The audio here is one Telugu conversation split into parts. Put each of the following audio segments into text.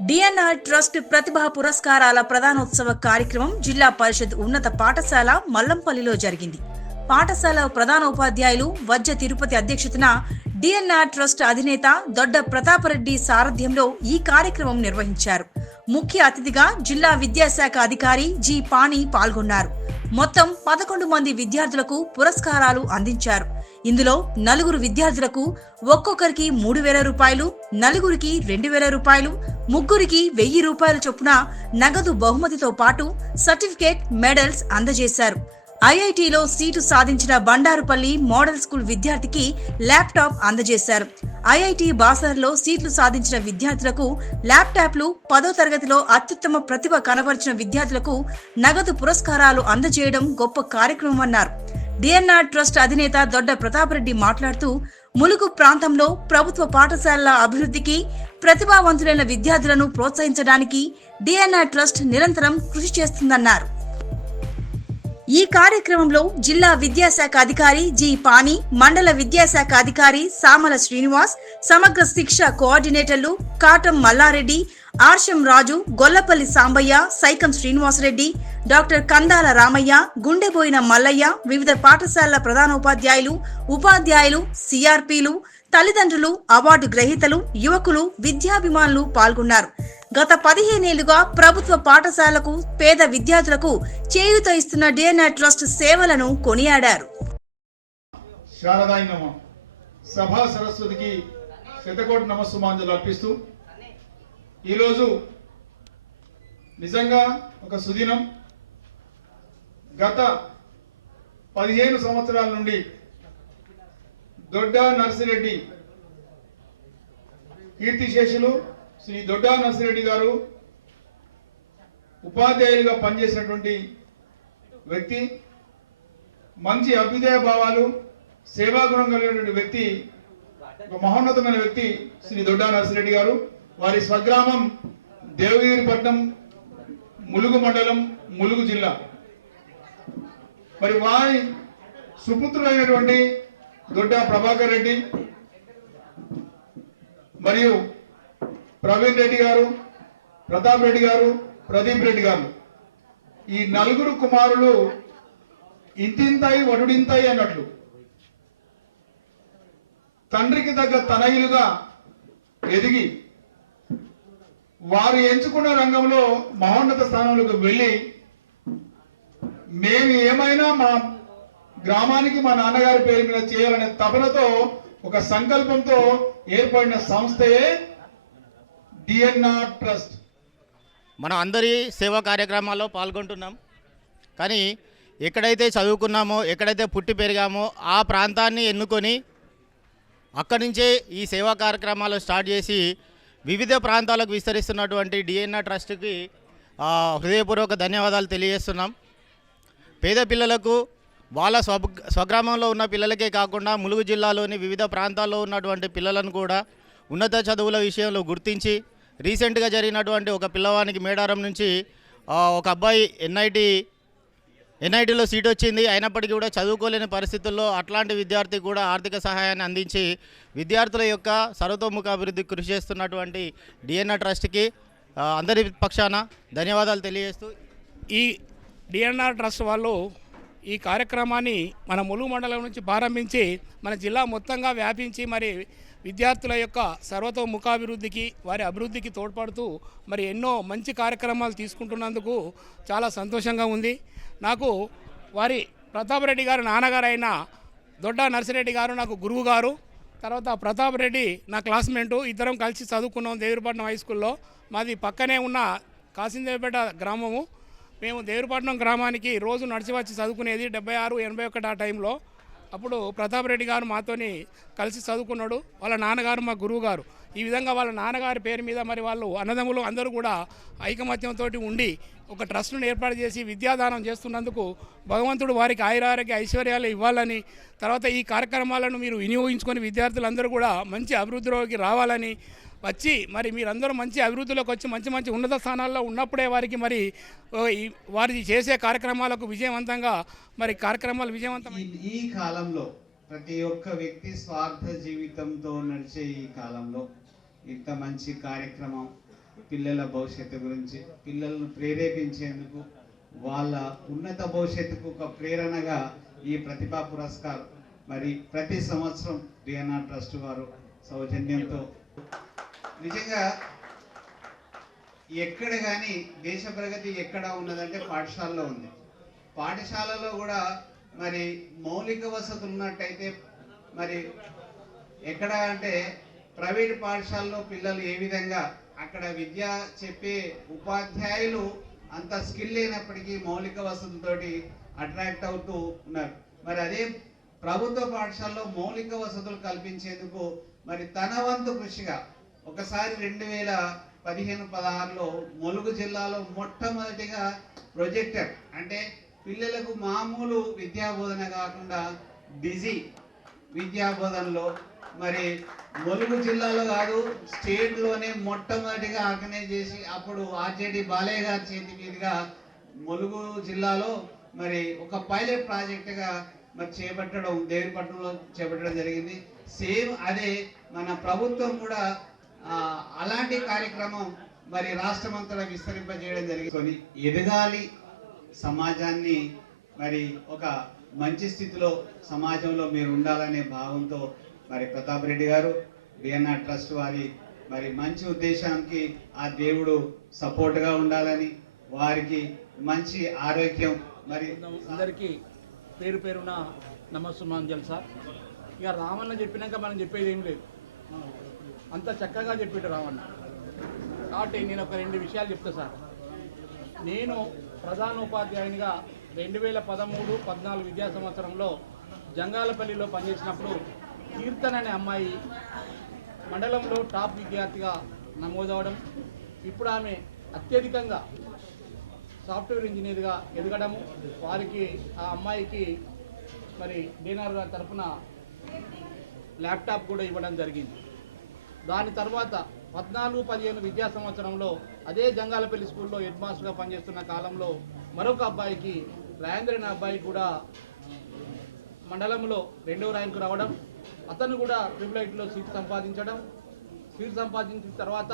డిఎన్ఆర్ ట్రస్ట్ ప్రతిభా పురస్కారాల ప్రధానోత్సవ కార్యక్రమం జిల్లా పరిషత్ ఉన్నత పాఠశాల మల్లంపల్లిలో జరిగింది. పాఠశాల ప్రధానోపాధ్యాయులు వజ్జ తిరుపతి అధ్యక్షతన డిఎన్ఆర్ ట్రస్ట్ అధినేత దొడ్డ ప్రతాపరెడ్డి సారథ్యంలో ఈ కార్యక్రమం నిర్వహించారు. ముఖ్య అతిథిగా జిల్లా విద్యాశాఖ అధికారి జి పాణి పాల్గొన్నారు. మొత్తం 11 మంది విద్యార్థులకు పురస్కారాలు అందించారు. ఇందులో 4 విద్యార్థులకు ఒక్కొక్కరికి 3,000 రూపాయలు, నలుగురికి 2,000 రూపాయలు, ముగ్గురికి 1,000 రూపాయల చొప్పున నగదు బహుమతితో పాటు సర్టిఫికేట్, మెడల్స్ అందజేశారు. ఐఐటిలో సీటు సాధించిన బండారుపల్లి మోడల్ స్కూల్ విద్యార్థికి ల్యాప్టాప్ అందజేశారు. ఐఐటి బాసర్లో సీట్లు సాధించిన విద్యార్థులకు ల్యాప్టాప్లు, 10వ తరగతిలో అత్యుత్తమ ప్రతిభ కనబరిచిన విద్యార్థులకు నగదు పురస్కారాలు అందజేయడం గొప్ప కార్యక్రమమన్నారు. డిఎన్ఆర్ ట్రస్ట్ అధినేత దొడ్డ ప్రతాపరెడ్డి మాట్లాడుతూ, ములుగు ప్రాంతంలో ప్రభుత్వ పాఠశాలల అభివృద్ధికి, ప్రతిభావంతులైన విద్యార్థులను ప్రోత్సహించడానికి డిఎన్ఆర్ ట్రస్ట్ నిరంతరం కృషి చేస్తుందన్నారు. ఈ కార్యక్రమంలో జిల్లా విద్యాశాఖ అధికారి జి పాణి, మండల విద్యాశాఖ అధికారి సామల శ్రీనివాస్, సమగ్ర శిక్ష కోఆర్డినేటర్లు కాటం మల్లారెడ్డి, ఆర్షం రాజు, గొల్లపల్లి సాంబయ్య, సైకం శ్రీనివాసరెడ్డి, డాక్టర్ కందాల రామయ్య, గుండెబోయిన మల్లయ్య, వివిధ పాఠశాలల ప్రధానోపాధ్యాయులు, ఉపాధ్యాయులు, సిఆర్పీలు, తల్లిదండ్రులు, అవార్డు గ్రహీతలు, యువకులు, విద్యాభిమానులు పాల్గొన్నారు. గత 15 ఏళ్లుగా ప్రభుత్వ పాఠశాలకు, పేద విద్యార్థులకు చేయూత ఇస్తున్న డిఎన్ఆర్ ట్రస్ట్ సేవలను కొనియాడారు. సభా సరస్వతికి శతకోటి నమస్సుమాంజలు అర్పిస్తూ ఈరోజు నిజంగా ఒక సుదినం. గత 15 సంవత్సరాల నుండి దొడ్డా నర్సిరెడ్డి కీర్తిశేషులు శ్రీ దొడ్డా నర్సిరెడ్డి గారు ఉపాధ్యాయులుగా పనిచేసినటువంటి వ్యక్తి, మంచి అభ్యుదయ భావాలు, సేవాగుణం కలిగినటువంటి వ్యక్తి, ఒక మహోన్నతమైన వ్యక్తి శ్రీ దొడ్డా నర్సిరెడ్డి గారు. వారి స్వగ్రామం దేవగిరిపట్నం, ములుగు మండలం, ములుగు జిల్లా. మరి వారి సుపుత్రులైనటువంటి దొడ్డా ప్రభాకర్ రెడ్డి మరియు ప్రవీణ్ రెడ్డి గారు, ప్రతాప్ రెడ్డి గారు, ప్రదీప్ రెడ్డి గారు, ఈ 4 కుమారులు ఇంతింతాయి వడుడింతాయి అన్నట్లు తండ్రికి తగ్గ తనయులుగా ఎదిగి వారు ఎంచుకున్న రంగంలో మహోన్నత స్థానంలోకి వెళ్ళి, మేము ఏమైనా మా గ్రామానికి మా నాన్నగారి పేరు మీద చేయాలనే తపనతో, ఒక సంకల్పంతో ఏర్పడిన సంస్థయే డిఎన్ఆర్ ట్రస్ట్. మనం అందరి సేవా కార్యక్రమాల్లో పాల్గొంటున్నాం. కానీ ఎక్కడైతే చదువుకున్నామో, ఎక్కడైతే పుట్టి పెరిగామో ఆ ప్రాంతాన్ని ఎన్నుకొని అక్కడి నుంచే ఈ సేవా కార్యక్రమాలు స్టార్ట్ చేసి వివిధ ప్రాంతాలకు విస్తరిస్తున్నటువంటి డిఎన్ఆర్ ట్రస్ట్కి హృదయపూర్వక ధన్యవాదాలు తెలియజేస్తున్నాం. పేద పిల్లలకు, వాళ్ళ స్వగ్రామంలో ఉన్న పిల్లలకే కాకుండా ములుగు జిల్లాలోని వివిధ ప్రాంతాల్లో ఉన్నటువంటి పిల్లలను కూడా ఉన్నత చదువుల విషయంలో గుర్తించి, రీసెంట్గా జరిగినటువంటి ఒక పిల్లవానికి మేడారం నుంచి ఒక అబ్బాయి ఎన్ఐటీలో సీట్ వచ్చింది. అయినప్పటికీ కూడా చదువుకోలేని పరిస్థితుల్లో అట్లాంటి విద్యార్థి కూడా ఆర్థిక సహాయాన్ని అందించి విద్యార్థుల యొక్క సర్వతోముఖ అభివృద్ధికి కృషి చేస్తున్నటువంటి డిఎన్ఆర్ ట్రస్ట్కి అందరి పక్షాన ధన్యవాదాలు తెలియజేస్తూ, ఈ డిఎన్ఆర్ ట్రస్ట్ వాళ్ళు ఈ కార్యక్రమాన్ని మన ములుగు మండలం నుంచి ప్రారంభించి మన జిల్లా మొత్తంగా వ్యాపించి మరి విద్యార్థుల యొక్క సర్వతోముఖాభివృద్ధికి, వారి అభివృద్ధికి తోడ్పడుతూ మరి ఎన్నో మంచి కార్యక్రమాలు తీసుకుంటున్నందుకు చాలా సంతోషంగా ఉంది. నాకు వారి ప్రతాప్ రెడ్డి గారు నాన్నగారు అయిన దొడ్డా నర్సిరెడ్డి గారు నాకు గురువు గారు. తర్వాత ప్రతాప్ రెడ్డి నా క్లాస్మేటు. ఇద్దరం కలిసి చదువుకున్నాం దేవరపట్నం హై స్కూల్లో. మాది పక్కనే ఉన్న కాసిందేపేట గ్రామము. మేము దేవరపట్నం గ్రామానికి రోజు నడిచి వచ్చి చదువుకునేది 76, 81 ఆ టైంలో. అప్పుడు ప్రతాప్ రెడ్డి గారు మాతోని కలిసి చదువుకున్నాడు. వాళ్ళ నాన్నగారు మా గురువు గారు. ఈ విధంగా వాళ్ళ నాన్నగారి పేరు మీద మరి వాళ్ళు అన్నదమ్ములు అందరూ కూడా ఐకమత్యంతో ఉండి ఒక ట్రస్ట్ను ఏర్పాటు చేసి విద్యాదానం చేస్తున్నందుకు భగవంతుడు వారికి ఆయురారోగ్య ఐశ్వర్యాలు ఇవ్వాలని, తర్వాత ఈ కార్యక్రమాలను మీరు వినియోగించుకొని విద్యార్థులందరూ కూడా మంచి అభివృద్ధిలోకి రావాలని వచ్చి మరి మీరందరూ మంచి అభివృద్ధిలోకి వచ్చి మంచి మంచి ఉన్నత స్థానాల్లో ఉన్నప్పుడే వారికి మరి వారి చేసే కార్యక్రమాలకు విజయవంతంగా మరి కార్యక్రమాలు విజయవంతమైన ఈ కాలంలో ప్రతి ఒక్క వ్యక్తి స్వార్థ జీవితంతో నడిచే ఈ కాలంలో ఇంత మంచి కార్యక్రమం పిల్లల భవిష్యత్తు గురించి, పిల్లలను ప్రేరేపించేందుకు, వాళ్ళ ఉన్నత భవిష్యత్తుకు ఒక ప్రేరణగా ఈ ప్రతిభా పురస్కార్ మరి ప్రతి సంవత్సరం డిఎన్ఆర్ ట్రస్ట్ వారు సౌజన్యంతో నిజంగా ఎక్కడ కానీ దేశ ప్రగతి ఎక్కడ ఉన్నదంటే పాఠశాలలో ఉంది. పాఠశాలలో కూడా మరి మౌలిక వసతులు ఉన్నట్టయితే మరి ఎక్కడ అంటే ప్రైవేట్ పాఠశాలలో పిల్లలు ఏ విధంగా అక్కడ విద్య చెప్పే ఉపాధ్యాయులు అంత స్కిల్ లేనప్పటికీ మౌలిక వసతులతోటి అట్రాక్ట్ అవుతూ ఉన్నారు. మరి అదే ప్రభుత్వ పాఠశాలలో మౌలిక వసతులు కల్పించేందుకు మరి తన వంతు కృషిగా ఒకసారి 2015-16లో ములుగు జిల్లాలో మొట్టమొదటిగా ప్రొజెక్టర్ అంటే పిల్లలకు మామూలు విద్యాబోధన కాకుండా బిజీ విద్యాబోధనలో మరి ములుగు జిల్లాలో కాదు స్టేట్లోనే మొట్టమొదటిగా ఆర్గనైజ్ చేసి అప్పుడు ఆర్జేడి బాలయ్య గారి చేతి మీదుగా ములుగు జిల్లాలో మరి ఒక పైలట్ ప్రాజెక్టుగా మరి చేపట్టడం దేవిపట్నంలో చేపట్టడం జరిగింది. సేమ్ అదే మన ప్రభుత్వం కూడా అలాంటి కార్యక్రమం మరి రాష్ట్రమంతటా విస్తరింపజేయడం జరిగింది. ఎదగాలి సమాజాన్ని మరి ఒక మంచి స్థితిలో సమాజంలో మీరు ఉండాలనే భావంతో మరి ప్రతాప్ రెడ్డి గారు డిఎన్ఆర్ ట్రస్ట్ వారి మరి మంచి ఉద్దేశానికి ఆ దేవుడు సపోర్ట్గా ఉండాలని వారికి మంచి ఆరోగ్యం మరి అందరికీ పేరు పేరున నమస్సుమాంజల్ సార్. ఇక రావణ చెప్పినాక మనం చెప్పేది ఏం లేదు, అంత చక్కగా చెప్పాడు రావణ. కాబట్టి నేను ఒక 2 విషయాలు చెప్తా సార్. నేను ప్రధానోపాధ్యాయునిగా 2013-14 విద్యా సంవత్సరంలో జంగాలపల్లిలో పనిచేసినప్పుడు కీర్తన అనే అమ్మాయి మండలంలో టాప్ విద్యార్థిగా నమోదవడం, ఇప్పుడు ఆమె అత్యధికంగా సాఫ్ట్వేర్ ఇంజనీర్గా ఎదగడము, వారికి ఆ అమ్మాయికి మరి డిఎన్ఆర్ గారి తరఫున ల్యాప్టాప్ కూడా ఇవ్వడం జరిగింది. దాని తర్వాత 14-15 విద్యా సంవత్సరంలో అదే జంగాలపల్లి స్కూల్లో హెడ్ మాస్టర్గా పనిచేస్తున్న కాలంలో మరొక అబ్బాయికి రాజేంద్ర అనే అబ్బాయి కూడా మండలంలో 2వ ర్యాంకు రావడం, అతను కూడా ట్రిపుల్ సీట్ సంపాదించిన తర్వాత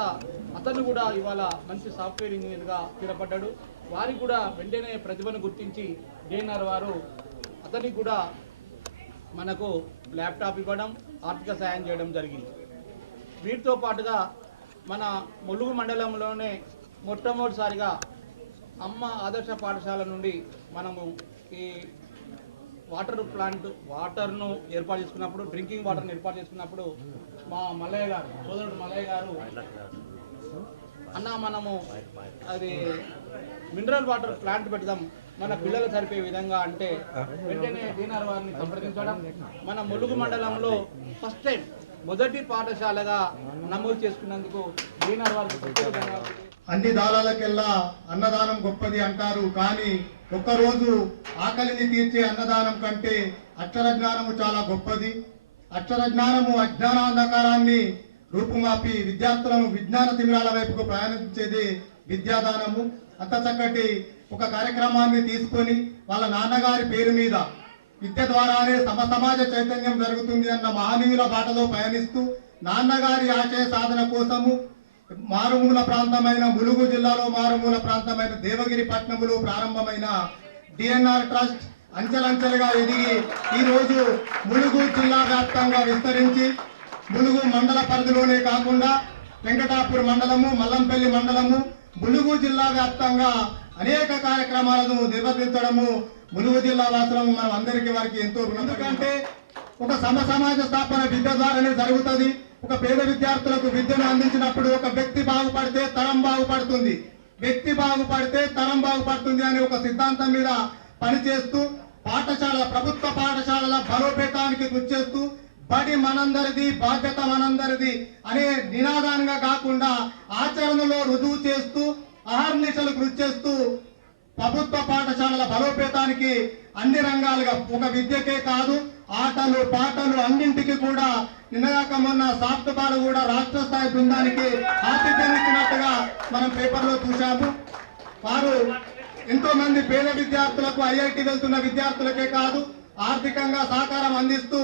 అతను కూడా ఇవాళ మంచి సాఫ్ట్వేర్ ఇంజనీర్గా స్థిరపడ్డాడు. వారికి కూడా వెంటనే ప్రతిభను గుర్తించి డిఎన్ఆర్ వారు అతనికి కూడా మనకు ల్యాప్టాప్ ఇవ్వడం, ఆర్థిక సాయం చేయడం జరిగింది. వీటితో పాటుగా మన ములుగు మండలంలోనే మొట్టమొదటిసారిగా అమ్మ ఆదర్శ పాఠశాల నుండి మనము ఈ వాటర్ను ఏర్పాటు చేసుకున్నప్పుడు, డ్రింకింగ్ వాటర్ను ఏర్పాటు చేసుకున్నప్పుడు మా మల్లయ్య గారు, సోదరుడు మల్లయ్య గారు, అన్న మనము అది మినరల్ వాటర్ ప్లాంట్ పెడదాం మన పిల్లలు సరిపోయే విధంగా అంటే వెంటనే డిఎన్ఆర్ వారిని సంప్రదించడం, మన ములుగు మండలంలో ఫస్ట్ టైం మొదటి పాఠశాలగా నమోదు చేసుకున్నందుకు డిఎన్ఆర్ వారికి అన్ని దానాలకెల్లా అన్నదానం గొప్పది అంటారు. కానీ ఒక్కరోజు ఆకలిని తీర్చే అన్నదానం కంటే అక్షర జ్ఞానము చాలా గొప్పది. అక్షర జ్ఞానము అజ్ఞానాంధకారాన్ని రూపుమాపి విద్యార్థులను విజ్ఞాన తిమిరాల వైపుకు ప్రయాణించేది విద్యాదానము. అంత చక్కటి ఒక కార్యక్రమాన్ని తీసుకొని వాళ్ళ నాన్నగారి పేరు మీద విద్య ద్వారానే సమాజ చైతన్యం జరుగుతుంది అన్న మహనీయుల బాటలో పయనిస్తూ నాన్నగారి ఆశయ సాధన కోసము మారుమూల ప్రాంతమైన ములుగు జిల్లాలో మారుమూల ప్రాంతమైన దేవగిరి పట్టణంలో ప్రారంభమైన డిఎన్ఆర్ ట్రస్ట్ అంచెలంచెలుగా ఎదిగి ఈరోజు ములుగు జిల్లా వ్యాప్తంగా విస్తరించి ములుగు మండల పరిధిలోనే కాకుండా వెంకటాపూర్ మండలము, మల్లంపల్లి మండలము, ములుగు జిల్లా వ్యాప్తంగా అనేక కార్యక్రమాలను నిర్వర్తించడము ములుగు జిల్లా వాసులము మనం అందరికీ వారికి ఎంతో రుణం. ఎందుకంటే ఒక సమాజ స్థాపన విద్య ద్వారానే జరుగుతుంది. ఒక పేద విద్యార్థులకు విద్యను అందించినప్పుడు ఒక వ్యక్తి బాగుపడితే తరం బాగుపడుతుంది, వ్యక్తి బాగుపడితే తరం బాగుపడుతుంది అనే ఒక సిద్ధాంతం మీద పనిచేస్తూ ప్రభుత్వ పాఠశాలల బలోపేతానికి కృషి చేస్తూ బడి మనందరిది, బాధ్యత మనందరిది అనే నినాదానంగా కాకుండా ఆచరణలో రుజువు చేస్తూ అహర్నిశలు కృషి చేస్తూ ప్రభుత్వ పాఠశాలల బలోపేతానికి అన్ని రంగాలుగా ఒక విద్యకే కాదు ఆటలు పాటలు అన్నింటికి కూడా నిన్నగాక మొన్న సాఫ్ట్ బాల్ కూడా రాష్ట్ర స్థాయి బృందానికి ఆతిథ్యం ఇచ్చినట్టుగా మనం పేపర్లో చూశాము. వారు ఎంతో మంది పేద విద్యార్థులకు ఐఐటి వెళ్తున్న విద్యార్థులకే కాదు ఆర్థికంగా సహకారం అందిస్తూ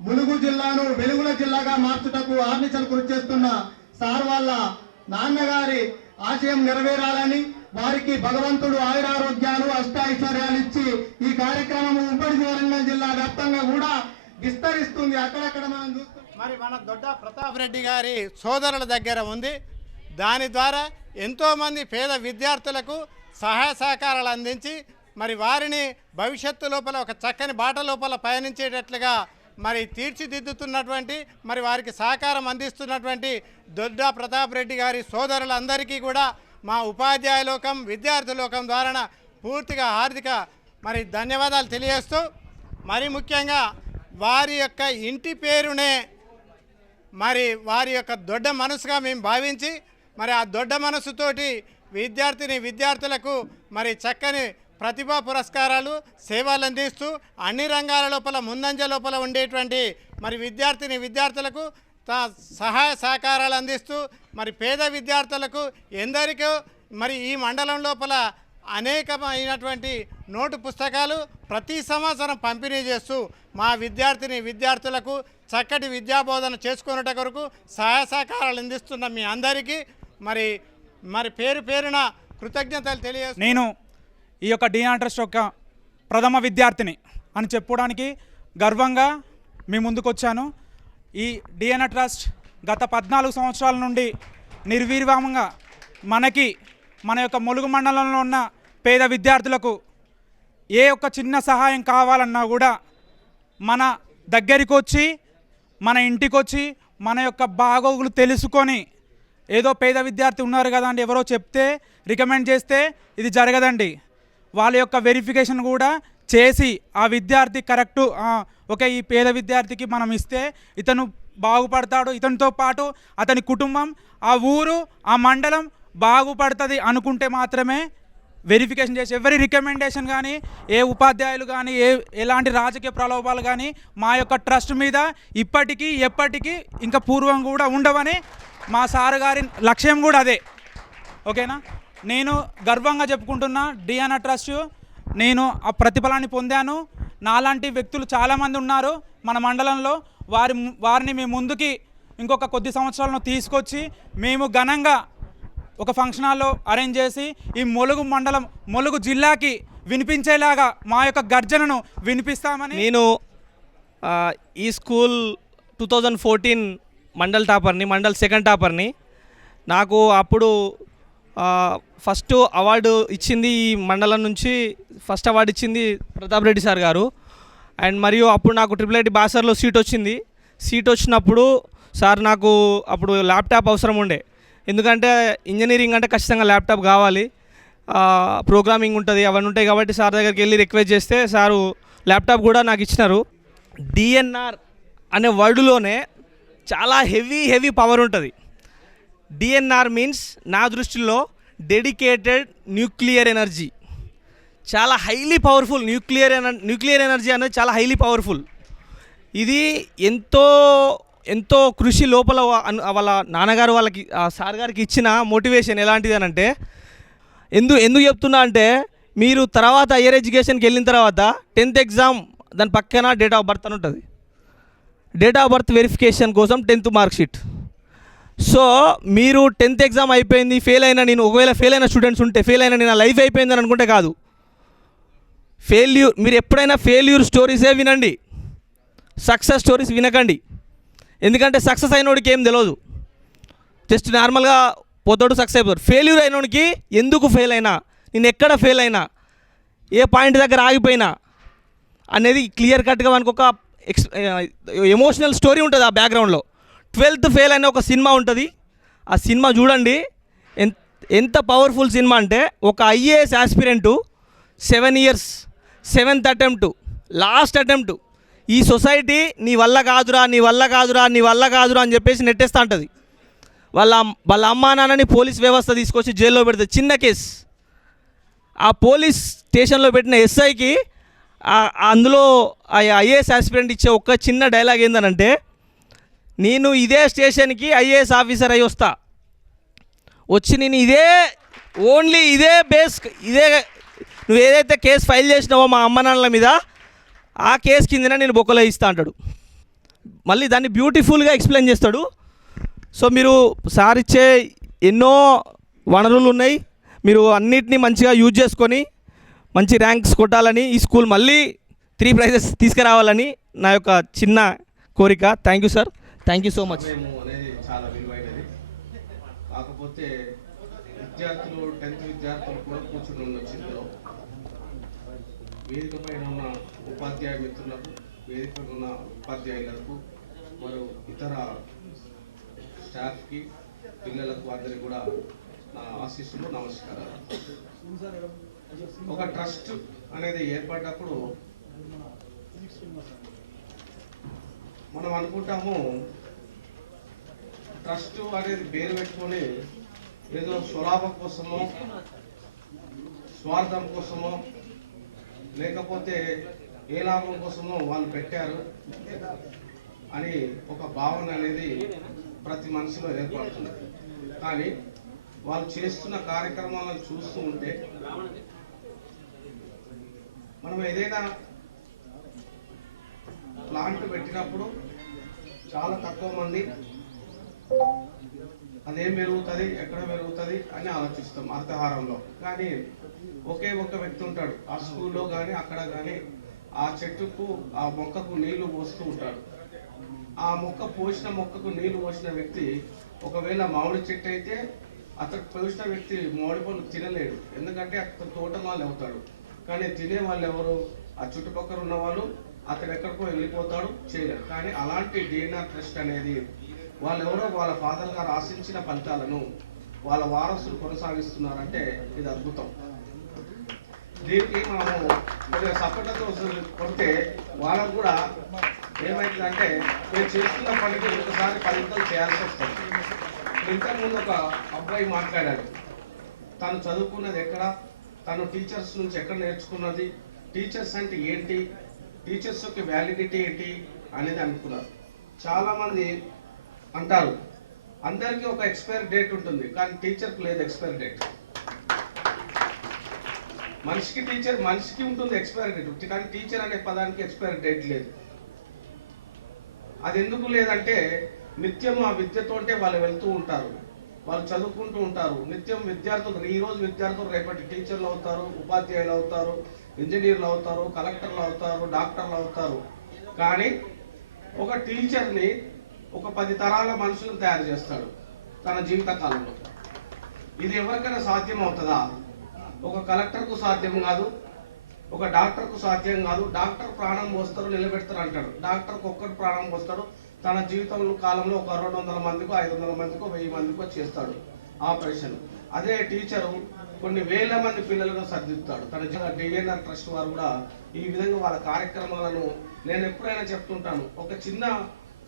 ములుగు జిల్లాను వెలుగుల జిల్లాగా మార్చుటకు ఆర్నిశలు కృషి చేస్తున్న సార్ వాళ్ళ నాన్నగారి ఆశయం నెరవేరాలని, వారికి భగవంతుడు ఆయురారోగ్యాలు అష్టైశ్వర్యాలు ఇచ్చి ఈ కార్యక్రమం ఉమ్మడి వరంగల్ జిల్లా వ్యాప్తంగా కూడా విస్తరిస్తుంది. అక్కడక్కడ మనం చూస్తున్నాం. మరి మన దొడ్డ ప్రతాప్ రెడ్డి గారి సోదరుల దగ్గర ఉంది. దాని ద్వారా ఎంతోమంది పేద విద్యార్థులకు సహాయ సహకారాలు అందించి మరి వారిని భవిష్యత్తు లోపల ఒక చక్కని బాట లోపల పయనించేటట్లుగా మరి తీర్చిదిద్దుతున్నటువంటి మరి వారికి సహకారం అందిస్తున్నటువంటి దొడ్డ ప్రతాప్ రెడ్డి గారి సోదరులందరికీ కూడా మా ఉపాధ్యాయ లోకం విద్యార్థి లోకం ద్వారా పూర్తిగా హార్దిక మరి ధన్యవాదాలు తెలియజేస్తూ, మరి ముఖ్యంగా వారి యొక్క ఇంటి పేరునే మరి వారి యొక్క దొడ్డ మనసుగా మేము భావించి మరి ఆ దొడ్డ మనసుతోటి విద్యార్థులకు మరి చక్కని ప్రతిభా పురస్కారాలు సేవలు అందిస్తూ అన్ని రంగాల లోపల ముందంజ లోపల ఉండేటువంటి మరి విద్యార్థులకు సహాయ సహకారాలు అందిస్తూ మరి పేద విద్యార్థులకు ఎందరికో మరి ఈ మండలం లోపల అనేకమైనటువంటి నోటు పుస్తకాలు ప్రతి సంవత్సరం పంపిణీ చేస్తూ మా విద్యార్థులకు చక్కటి విద్యాబోధన చేసుకునేట కొరకు సహాయ సహకారాలు అందిస్తున్న మీ అందరికీ మరి పేరున కృతజ్ఞతలు తెలియజేస్తూ నేను ఈ యొక్క డిఎన్ఆర్ ట్రస్ట్ యొక్క ప్రథమ విద్యార్థిని అని చెప్పుకోవడానికి గర్వంగా మీ ముందుకు వచ్చాను. ఈ డిఎన్ఆర్ ట్రస్ట్ గత 14 సంవత్సరాల నుండి నిర్విరామంగా మన యొక్క ములుగు మండలంలో ఉన్న పేద విద్యార్థులకు ఏ ఒక్క చిన్న సహాయం కావాలన్నా కూడా మన దగ్గరికి వచ్చి మన ఇంటికి వచ్చి మన యొక్క బాగోగులు తెలుసుకొని, ఏదో పేద విద్యార్థి ఉన్నారు కదా అండి ఎవరో చెప్తే రికమెండ్ చేస్తే ఇది జరగదండి. వాళ్ళ యొక్క వెరిఫికేషన్ కూడా చేసి ఆ విద్యార్థి కరెక్టు ఓకే ఈ పేద విద్యార్థికి మనం ఇస్తే ఇతను బాగుపడతాడు, ఇతనితో పాటు అతని కుటుంబం, ఆ ఊరు, ఆ మండలం బాగుపడుతుంది అనుకుంటే మాత్రమే వెరిఫికేషన్ చేసి, ఎవరి రికమెండేషన్ కానీ ఏ ఉపాధ్యాయులు కానీ ఎలాంటి రాజకీయ ప్రలోభాలు కానీ మా యొక్క ట్రస్ట్ మీద ఇప్పటికీ ఎప్పటికీ ఇంకా పూర్వం కూడా ఉండవని మా సార్ గారి లక్ష్యం కూడా అదే. ఓకేనా, నేను గర్వంగా చెప్పుకుంటున్నా డిఎన్ఆర్ ట్రస్ట్ నేను ఆ ప్రతిఫలాన్ని పొందాను. నాలాంటి వ్యక్తులు చాలామంది ఉన్నారు మన మండలంలో. వారిని మేము ముందుకి ఇంకొక కొద్ది సంవత్సరాలను తీసుకొచ్చి మేము ఘనంగా ఒక ఫంక్షన్ హాల్లో అరేంజ్ చేసి ఈ ములుగు జిల్లాకి వినిపించేలాగా మా యొక్క గర్జనను వినిపిస్తామని. నేను ఈ స్కూల్ 2014 మండల్ సెకండ్ టాపర్ని. నాకు అప్పుడు ఫస్ట్ అవార్డు ఇచ్చింది ఈ మండలం నుంచి ఫస్ట్ అవార్డు ఇచ్చింది ప్రతాప్ రెడ్డి సార్ గారు. అండ్ మరియు అప్పుడు నాకు IIIT బాసర్లో సీట్ వచ్చినప్పుడు సార్ నాకు అప్పుడు ల్యాప్టాప్ అవసరం ఉండే. ఎందుకంటే ఇంజనీరింగ్ అంటే ఖచ్చితంగా ల్యాప్టాప్ కావాలి, ప్రోగ్రామింగ్ ఉంటుంది, అవన్నీ ఉంటాయి. కాబట్టి సార్ దగ్గరికి వెళ్ళి రిక్వెస్ట్ చేస్తే సారు ల్యాప్టాప్ కూడా నాకు ఇచ్చినారు. డిఎన్ఆర్ అనే వర్డ్లోనే చాలా హెవీ పవర్ ఉంటుంది. డిఎన్ఆర్ మీన్స్ నా దృష్టిలో డెడికేటెడ్ న్యూక్లియర్ ఎనర్జీ. చాలా హైలీ పవర్ఫుల్ న్యూక్లియర్ ఎనర్జీ అనేది చాలా హైలీ పవర్ఫుల్. ఇది ఎంతో కృషి లోపల వాళ్ళ నాన్నగారు వాళ్ళకి సార్ గారికి ఇచ్చిన మోటివేషన్ ఎలాంటిది అని అంటే, ఎందుకు చెప్తున్నా అంటే, మీరు తర్వాత హైయర్ ఎడ్యుకేషన్కి వెళ్ళిన తర్వాత 10th ఎగ్జామ్ దాని పక్కన డేట్ ఆఫ్ బర్త్ అని ఉంటుంది. డేట్ ఆఫ్ బర్త్ వెరిఫికేషన్ కోసం 10th మార్క్షీట్. సో మీరు 10th ఎగ్జామ్ అయిపోయింది, ఒకవేళ ఫెయిల్ అయిన స్టూడెంట్స్ ఉంటే ఫెయిల్ అయిన నా లైఫ్ అయిపోయిందని అనుకుంటే కాదు. మీరు ఎప్పుడైనా ఫెయిల్యూర్ స్టోరీసే వినండి, సక్సెస్ స్టోరీస్ వినకండి. ఎందుకంటే సక్సెస్ అయినోడికి ఏం తెలియదు, జస్ట్ నార్మల్గా పోతాడు, సక్సెస్ అయిపోతాడు. ఫెయిల్యూర్ అయినోడికి ఎందుకు ఫెయిల్ అయినా, నేను ఎక్కడ ఫెయిల్ అయినా, ఏ పాయింట్ దగ్గర ఆగిపోయినా అనేది క్లియర్ కట్గా మనకు ఒక ఎమోషనల్ స్టోరీ ఉంటుంది ఆ బ్యాక్గ్రౌండ్లో. 12th ఫెయిల్ అనే ఒక సినిమా ఉంటుంది, ఆ సినిమా చూడండి. ఎంత పవర్ఫుల్ సినిమా అంటే, ఒక IAS ఆస్పిరెంటు 7 years 7th attempt last attempt, ఈ సొసైటీ నీ వల్ల కాదురా అని చెప్పేసి నెట్టేస్తూ ఉంటుంది. వాళ్ళ అమ్మా నాన్నని పోలీస్ వ్యవస్థ తీసుకొచ్చి జైల్లో పెడితే, చిన్న కేసు. ఆ పోలీస్ స్టేషన్లో పెట్టిన SIకి అందులో IAS ఆస్పిరెంట్ ఇచ్చే ఒక చిన్న డైలాగ్ ఏందనంటే, నేను ఇదే స్టేషన్కి IAS ఆఫీసర్ అయి వచ్చి నేను ఇదే నువ్వు ఏదైతే కేసు ఫైల్ చేసినావో మా అమ్మ నాన్నల మీద, ఆ కేసు కిందనే నేను బొక్కలో ఇస్తా అంటాడు. మళ్ళీ దాన్ని బ్యూటిఫుల్గా ఎక్స్ప్లెయిన్ చేస్తాడు. సో మీరు సార్ ఇచ్చే ఎన్నో వనరులు ఉన్నాయి, మీరు అన్నిటినీ మంచిగా యూజ్ చేసుకొని మంచి ర్యాంక్స్ కొట్టాలని, ఈ స్కూల్ మళ్ళీ 3 ప్రైజెస్ తీసుకురావాలని నా యొక్క చిన్న కోరిక. Thank you sir, thank you so much. అనేది చాలా విలువైనది. కాకపోతే విద్యార్థులు 10th విద్యార్థులు కూడా కూర్చుని ఉండొచ్చు. ఇందులో వేదిక పైన ఉన్న ఉపాధ్యాయ మిత్రులకు, వేదిక పైన ఉన్న ఉపాధ్యాయులకు, మరియు ఇతర స్టాఫ్కి, పిల్లలకు అందరికీ కూడా నా ఆశీస్సులు, నమస్కారాలు. ఒక ట్రస్ట్ అనేది ఏర్పడినప్పుడు మనం అనుకుంటాము ట్రస్ట్ అనేది పేరు పెట్టుకొని ఏదో స్వలాభం కోసమో, స్వార్థం కోసమో, లేకపోతే ఏ లాభం కోసమో వాళ్ళు పెట్టారు అని ఒక భావన అనేది ప్రతి మనిషిలో ఏర్పడుతుంది. కానీ వాళ్ళు చేస్తున్న కార్యక్రమాలను చూస్తూ ఉంటే, మనం ఏదైనా ప్లాంట్ పెట్టినప్పుడు చాలా తక్కువ మంది అదేం పెరుగుతుంది, ఎక్కడ పెరుగుతుంది అని ఆలోచిస్తాం అర్థహారంలో. కానీ ఒకే ఒక్క వ్యక్తి ఉంటాడు ఆ స్కూల్లో కానీ అక్కడ కానీ, ఆ చెట్టుకు, ఆ మొక్కకు నీళ్లు పోస్తూ ఉంటాడు. ఆ మొక్కకు నీళ్లు పోసిన వ్యక్తి ఒకవేళ మామిడి చెట్టు అయితే అతను పోసిన వ్యక్తి మామిడి పళ్ళు తినలేడు, ఎందుకంటే అతను తోటమాలి అవుతాడు. కానీ తినే వాళ్ళు ఎవరు? ఆ చుట్టుపక్కల ఉన్న వాళ్ళు. అతను ఎక్కడికో వెళ్ళిపోతాడు, చేయలేరు. కానీ అలాంటి డిఎన్ఆర్ ట్రస్ట్ అనేది వాళ్ళెవరో వాళ్ళ ఫాదర్ గారు ఆశించిన ఫలితాలను వాళ్ళ వారసులు కొనసాగిస్తున్నారంటే ఇది అద్భుతం. దీనికి మనము కొద్దిగా సపోర్ట్తో కొడితే వాళ్ళకు కూడా ఏమైతుందంటే, మేము చేస్తున్న పనికి ఒకసారి ఫలితాలు చేయాల్సి వస్తుంది. ఇంతకుముందు ఒక అబ్బాయి మాట్లాడాడు, తను చదువుకున్నది ఎక్కడ, తను టీచర్స్ నుంచి ఎక్కడ నేర్చుకున్నది, టీచర్స్ అంటే ఏంటి, టీచర్స్ యొక్క వ్యాలిడిటీ ఏంటి అనేది అనుకున్నారు. చాలామంది అంటారు అందరికీ ఒక ఎక్స్పైర్ డేట్ ఉంటుంది, కానీ టీచర్కి లేదు ఎక్స్పైర్ డేట్. మనిషికి ఉంటుంది ఎక్స్పైర్ డేట్, కానీ టీచర్ అనే పదానికి ఎక్స్పైర్ డేట్ లేదు. అది ఎందుకు లేదంటే, నిత్యం ఆ విద్యతోటే వాళ్ళు వెళ్తూ ఉంటారు, వాళ్ళు చదువుకుంటూ ఉంటారు. నిత్యం విద్యార్థులు, ఈరోజు విద్యార్థులు రేపటి టీచర్లు అవుతారు, ఉపాధ్యాయులు అవుతారు, ఇంజనీర్లు అవుతారు, కలెక్టర్లు అవుతారు, డాక్టర్లు అవుతారు. కానీ ఒక టీచర్ని ఒక 10 తరాల మనుషులను తయారు చేస్తాడు తన జీవిత కాలంలో. ఇది ఎవరికైనా సాధ్యం అవుతుందా? ఒక కలెక్టర్కు సాధ్యం కాదు, ఒక డాక్టర్కు సాధ్యం కాదు. డాక్టర్ ప్రాణం పోస్తారు, నిలబెడతారు అంటాడు. డాక్టర్కి ఒక్కటి ప్రాణం పోస్తాడు, తన జీవితంలో కాలంలో ఒక 200 మందికో 500 మందికో 1000 మందికో చేస్తాడు ఆపరేషన్. అదే టీచరు కొన్ని వేల మంది పిల్లలను సర్దిస్తాడు. తన డిఎన్ఆర్ ట్రస్ట్ వారు కూడా ఈ విధంగా వాళ్ళ కార్యక్రమాలను, నేను ఎప్పుడైనా చెప్తుంటాను, ఒక చిన్న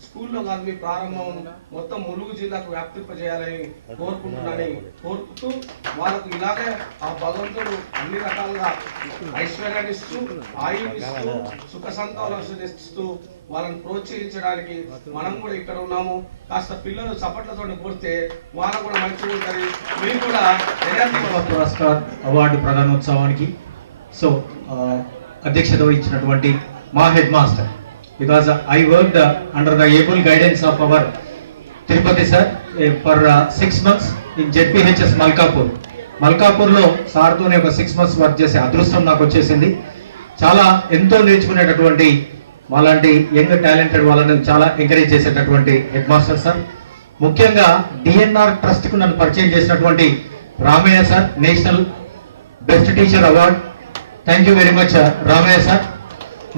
స్కూల్లో కాదు మీ ప్రారంభం, మొత్తం ములుగు జిల్లాకు వ్యాప్తింపజేయాలని కోరుకుంటూ వాళ్ళకు ఇలాగే ఆ భగవంతుడు అన్ని రకాలుగా ఐశ్వర్యాన్ని ఇస్తూ, ఆయునిస్తూ, సుఖ సంతోషాలు ఇస్తూ వాళ్ళని ప్రోత్సహించడానికి మనం కూడా ఇక్కడ ఉన్నాము. కాస్త పిల్లలు చప్పట్లతో కొడితే వాళ్ళకు కూడా మంచిగా ఉంటుంది. మీరు కూడా పురస్కార్ అవార్డు ప్రధానోత్సవానికి అధ్యక్షత వహించినటువంటి మా head master, because I worked under the able guidance of our Tirupati sir for 6 months in JPHS మల్కాపూర్లో సార్తోనే ఒక 6 months వర్క్ చేసే అదృష్టం నాకు వచ్చేసింది. చాలా ఎంతో నేర్చుకునేటటువంటి వాళ్ళంటి యంగ్ టాలెంటెడ్ వాళ్ళని చాలా ఎంకరేజ్ చేసేటటువంటి హెడ్ మాస్టర్ సార్. ముఖ్యంగా డిఎన్ఆర్ ట్రస్ట్కు నన్ను పరిచయం చేసినటువంటి Ramaiah sir, national best teacher award. Thank you very much Ramaiah sir.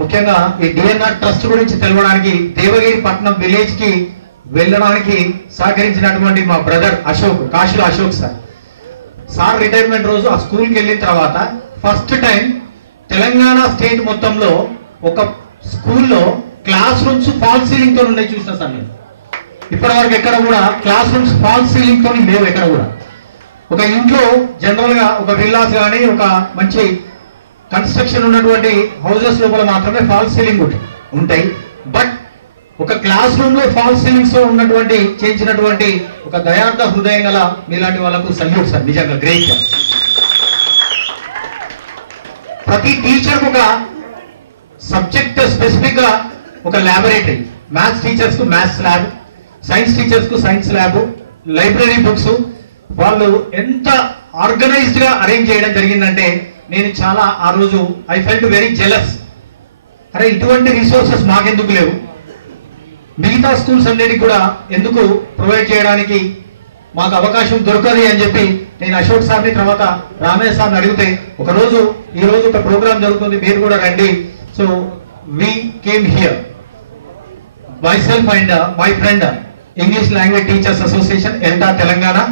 ముఖ్యంగా ఈ డిఎన్ఆర్ ట్రస్ట్ గురించి తెలవడానికి దేవగిరి పట్నం విలేజ్ కి వెళ్ళడానికి సహకరించినటువంటి మా బ్రదర్ అశోక్, కాశీలో అశోక్ సార్ రిటైర్మెంట్ రోజు ఆ స్కూల్కి వెళ్ళిన తర్వాత ఫస్ట్ టైం తెలంగాణ స్టేట్ మొత్తంలో ఒక స్కూల్లో క్లాస్ రూమ్స్ ఫాల్ సీలింగ్ తో ఉన్నాయి చూసిన సార్ నేను. ఇప్పటి వరకు ఎక్కడ కూడా క్లాస్ రూమ్స్ ఫాల్ సీలింగ్ తో లేవు ఎక్కడ కూడా. ఒక ఇంట్లో జనరల్ గా ఒక విల్లాస్ కానీ ఒక మంచి కన్స్ట్రక్షన్ ఉన్నటువంటి హౌసెస్ లోపల మాత్రమే ఫాల్ సీలింగ్ ఉంటాయి. బట్ ఒక క్లాస్ రూమ్ లో ఫాల్ సీలింగ్స్ ఉన్నటువంటి చేయించినటువంటి ఒక దయార్థ హృదయం గల మీలాంటి వాళ్ళకు సల్యూట్ సార్, నిజంగా గ్రేట్. ప్రతి టీచర్ ఒక సబ్జెక్ట్ స్పెసిఫిక్ గా ఒక ల్యాబొరేటరీ, మ్యాథ్స్ టీచర్స్ కు మ్యాథ్స్ ల్యాబ్, సైన్స్ టీచర్స్ కు సైన్స్ ల్యాబ్, లైబ్రరీ బుక్స్, వాళ్ళు ఎంత ఆర్గనైజ్డ్గా అరేంజ్ చేయడం జరిగిందంటే నేను చాలా ఆ రోజు ఐ ఫెల్ట్ వెరీ జెలస్. అరే ఇటువంటి రిసోర్సెస్ మాకెందుకు లేవు, మిగతా స్కూల్స్ అన్నిటికి కూడా ఎందుకు ప్రొవైడ్ చేయడానికి మాకు అవకాశం దొరకదు అని చెప్పి నేను అశోక్ సార్ని తర్వాత రామేష్ సార్ని అడిగితే ఈ రోజు ఒక ప్రోగ్రామ్ జరుగుతుంది, మీరు కూడా రండి. So we came here, myself and my friend, English Language Teachers Association, ELTA Telangana,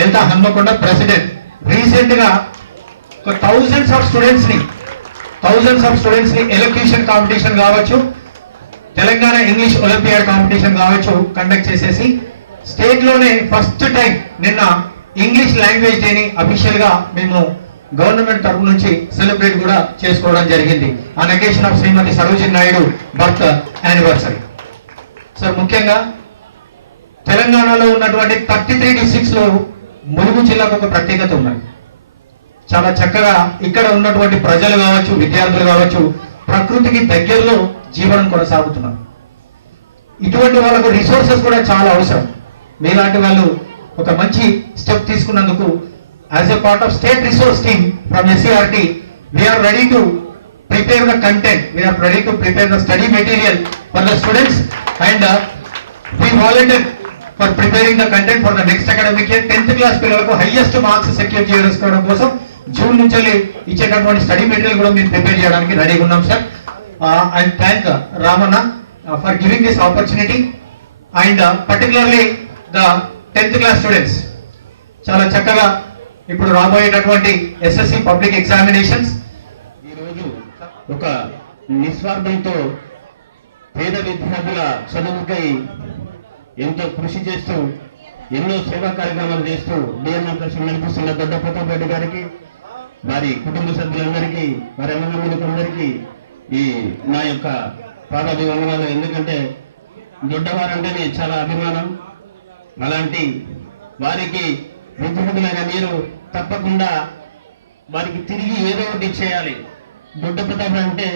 ELTA Hanmakonda President. Recent గా thousands of students ని elocution competition కావచ్చు, తెలంగాణ ఇంగ్లీష్ ఒలింపియాడ్ కాంపిటీషన్ కావచ్చు కండక్ట్ చేసేసి స్టేట్ లోనే ఫస్ట్ టైం నిన్న ఇంగ్లీష్ లాంగ్వేజ్ డేని అఫీషియల్ గా మేము గవర్నమెంట్ తరఫు నుంచి సెలబ్రేట్ కూడా చేసుకోవడం జరిగింది on occasion of Shrimati Sarojini Naidu birth anniversary. Sir ముఖ్యంగా తెలంగాణలో ఉన్నటువంటి 33 డిస్ట్రిక్ట్స్ లో ములుగు జిల్లాకు ఒక ప్రత్యేకత ఉన్నది. చాలా చక్కగా ఇక్కడ ఉన్నటువంటి ప్రజలు కావచ్చు, విద్యార్థులు కావచ్చు, ప్రకృతికి దగ్గరలో జీవనం కొనసాగుతున్నారు. ఇటువంటి వాళ్ళకు రిసోర్సెస్ కూడా చాలా అవసరం. మీలాంటి వాళ్ళు ఒక మంచి స్టెప్ తీసుకున్నందుకు as a part of state resource team from SCRT we're ready to prepare the content, we are ready to prepare the study material for the students, and we volunteer for preparing the content for the next academic year. 10th class పిల్లలకు హైయెస్ట్ మార్క్స్ సెక్యూర్ చేసుకోవడం కోసం జూన్ నుంచి ఇచ్చేటటువంటి స్టడీ మెటీరియల్ కూడా మేము ప్రిపేర్ చేయడానికి రెడీగా ఉన్నాం sir. I thank Ramanna for giving this opportunity, and particularly the 10th class students చాలా చక్కగా ఇప్పుడు రాబోయేటటువంటి SSC పబ్లిక్ ఎగ్జామినేషన్స్ ఒక నిస్వార్థంతో పేద విద్యార్థుల చదువుకై ఎంతో కృషి చేస్తూ ఎన్నో సేవా కార్యక్రమాలు చేస్తూ డిఎన్ఆర్ ట్రస్ట్ నడిపిస్తున్న దొడ్డ ప్రతాప్ రెడ్డి గారికి, వారి కుటుంబ సభ్యులందరికీ, వారి అన్నదమ్ములందరికీ ఈ నా యొక్క పాదాభివందనాలు. ఎందుకంటే దొడ్డవారంటేనే చాలా అభిమానం. అలాంటి వారికి విద్యార్థులైన మీరు తప్పకుండా వారికి తిరిగి ఏదో ఒకటి చేయాలి. దొడ్డ ప్రతాప్ అంటే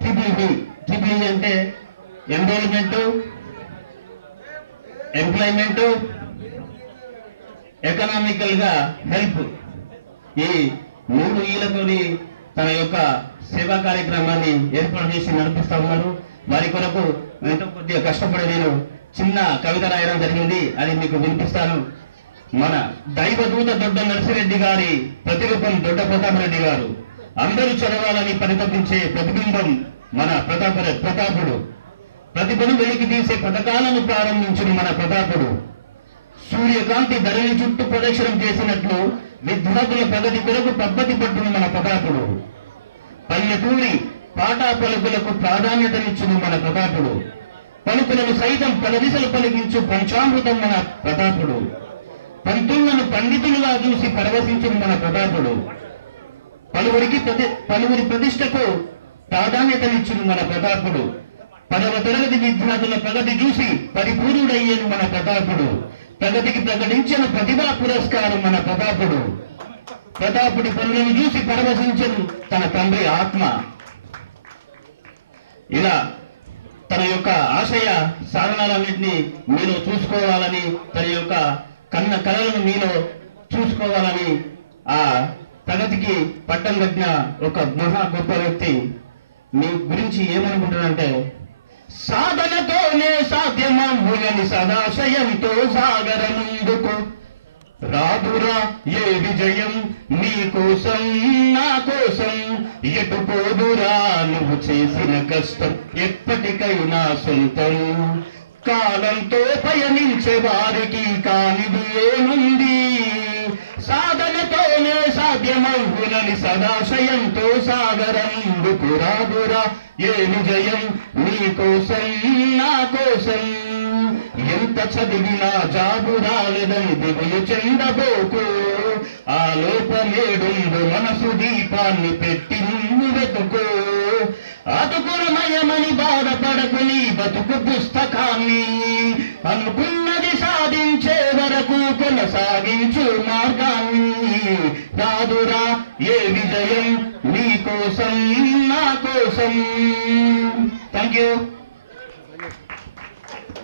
ట్రిపుల్ అంటే ఎన్రోల్మెంట్, ఎంప్లాయ్మెంట్, ఎకనామికల్ గా హెల్ప్, ఈ 3 ఈలతోని తన యొక్క సేవా కార్యక్రమాన్ని ఏర్పాటు చేసి నడిపిస్తా ఉన్నారు. వారి కొరకు ఎంతో కొద్దిగా కష్టపడి నేను చిన్న కవిత రాయడం జరిగింది, అది మీకు వినిపిస్తాను. మన దైవదూత దొడ్డ నర్సిరెడ్డి గారి ప్రతిరూపం దొడ్డ ప్రతాప్ రెడ్డి గారు. అందరూ చదవాలని పరితపించే ప్రతిబింబం మన ప్రతాపుడు. ప్రతిభను వెలికి తీసే పథకాలను ప్రారంభించిన మన ప్రతాపుడు. సూర్యకాంతి ధరణి చుట్టూ ప్రదక్షిణం చేసినట్లు విద్యార్థుల ప్రగతి కొరకు పద్ధతి పట్టున మన ప్రతాపుడు. పల్లెటూరి పాట పలుకులకు ప్రాధాన్యతనిచ్చిన మన ప్రతాపుడు. పలుకులను సైతం పలదిశలు పలికించు పంచామృతం మన ప్రతాపుడు. పంతులను పండితులుగా చూసి పరవశించిన మన ప్రతాపుడు. పలువురి ప్రతిష్టకు ప్రాధాన్యతనిచ్చిన మన ప్రతాపుడు. 10వ తరగతి విద్యార్థుల ప్రగతి చూసి పరిపూర్ణుడయ్యేను మన ప్రతాపుడు. ప్రగతికి ప్రకటించిన ప్రతిభా పురస్కారం మన ప్రతాపుడు. ప్రతాపుడి పనులను చూసి పరవశించను తన తండ్రి ఆత్మ. ఇలా తన యొక్క ఆశయ సాధనాలన్నింటినీ మీలో చూసుకోవాలని, తన యొక్క కన్న కళలను మీలో చూసుకోవాలని ఆ ప్రగతికి పట్టం కట్టిన ఒక మహా గొప్ప వ్యక్తి. మీ గురించి ఏమనుకుంటానంటే, సాధనతోనే సాధ్యమవులని సదాశయంతో సాగర ముందుకు రాదురా ఏ విజయం నీ కోసం నా కోసం, ఎటు పోదురా నువ్వు చేసిన కష్టం ఎప్పటికైనా సొంతం. కాలంతో పయనించే వారికి కానిది ఏముంది, సాధనతోనే సాధ్యమవునని సదాశయంతో సాగరందుకు రాదురా ఏ విజయం నీ కోసం నా కోసం. ఎంత చదివినా జాబు రాలేదని దిగులు చెందబోకు, ఆ లోపమేడుండు మనసు దీపాన్ని పెట్టి నువ్వు వెతుకు. అతుకులమయమని బాధపడకు నీ బతుకు పుస్తకాన్ని, అనుకున్నది సాధించే వరకు కొనసాగించు మార్గాన్ని. రాదురా ఏ విజయం నీ కోసం నా కోసం. Thank you.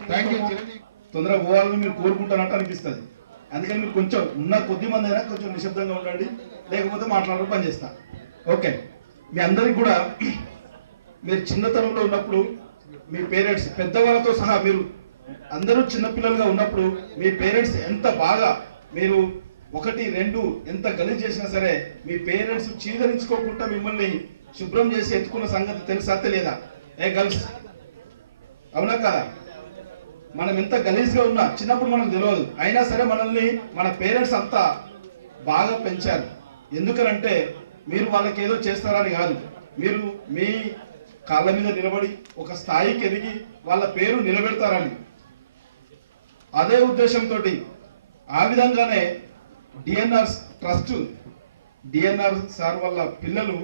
Thank you. తొందరగా పోవాలని మీరు కోరుకుంటారంట అనిపిస్తుంది. అందుకని మీరు కొంచెం ఉన్న కొద్ది మంది అయినా కొంచెం నిశ్శబ్దంగా ఉండండి, లేకపోతే మాట్లాడడం పని చేస్తా. ఓకే, మీ అందరికి కూడా మీరు చిన్నతనంలో ఉన్నప్పుడు మీ పేరెంట్స్ పెద్దవాళ్ళతో సహా మీరు అందరూ చిన్నపిల్లలుగా ఉన్నప్పుడు మీ పేరెంట్స్ ఎంత బాగా మీరు 1, 2 ఎంత గలీజ్ చేసినా సరే మీ పేరెంట్స్ చీదరించుకోకుండా మిమ్మల్ని శుభ్రం చేసి ఎత్తుకున్న సంగతి తెలుసా తెలియదా? ఏ గర్ల్స్, అవునా కదా? మనం ఎంత గలీజ్గా ఉన్నా చిన్నప్పుడు మనకు తెలియదు, అయినా సరే మనల్ని మన పేరెంట్స్ అంతా బాగా పెంచారు. ఎందుకనంటే మీరు వాళ్ళకి ఏదో చేస్తారని కాదు, మీరు మీ కాళ్ళ మీద నిలబడి ఒక స్థాయికి ఎదిగి వాళ్ళ పేరు నిలబెడతారని. అదే ఉద్దేశంతో ఆ విధంగానే డిఎన్ఆర్ ట్రస్ట్, డిఎన్ఆర్ సార్ వాళ్ళ పిల్లలు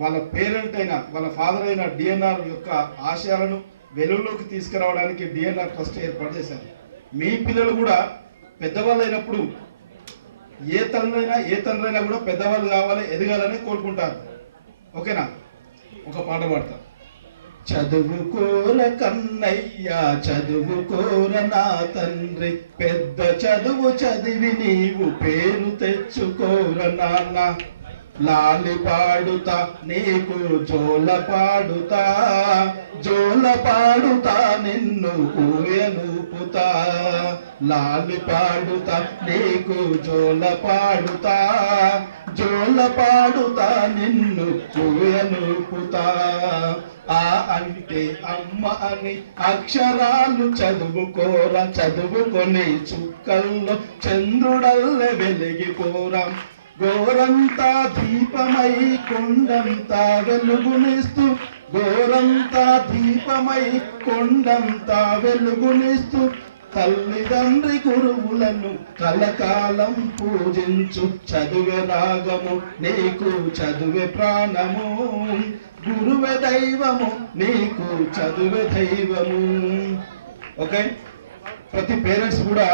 వాళ్ళ పేరెంట్ అయిన వాళ్ళ ఫాదర్ అయిన డిఎన్ఆర్ యొక్క ఆశయాలను వెలుగులోకి తీసుకురావడానికి డిఎన్ఆర్ ట్రస్ట్ ఏర్పాటు చేశారు. మీ పిల్లలు కూడా పెద్దవాళ్ళు అయినప్పుడు ఏ తండ్రైనా కూడా పెద్దవాళ్ళు కావాలి, ఎదగాలని కోరుకుంటారు. ఓకేనా? ఒక పాట పాడతా. చదువుకోర కన్నయ్య చదువుకోర నా తండ్రి, పెద్ద చదువు చదివి నీవు పేరు తెచ్చుకోర నాన్న. లాలి పాడుతా నీకు జోల పాడుతా, జోల పాడుతా నిన్ను ఊయనూపుతా. లాలి పాడుతా నీకు జోల పాడుతా, జోల పాడుతా నిన్ను ఊయనూపుతా. ఆ అంటే అమ్మ అని అక్షరాలు చదువుకోరా, చదువుకొని చుక్కల్లో చంద్రుడల్లె వెలిగిపోరా. గోరంతా దీపమై కొండంతా వెలుగునిస్తూ, గోరంతా దీపమై కొండంతా వెలుగునిస్తూ, తల్లిదండ్రి గురువులను కలకాలం పూజించు. చదువే రాగము నీకు చదువే ప్రాణము, గురువే దైవము నీకు చదువే దైవము. ఓకే, ప్రతి పేరెంట్స్ కూడా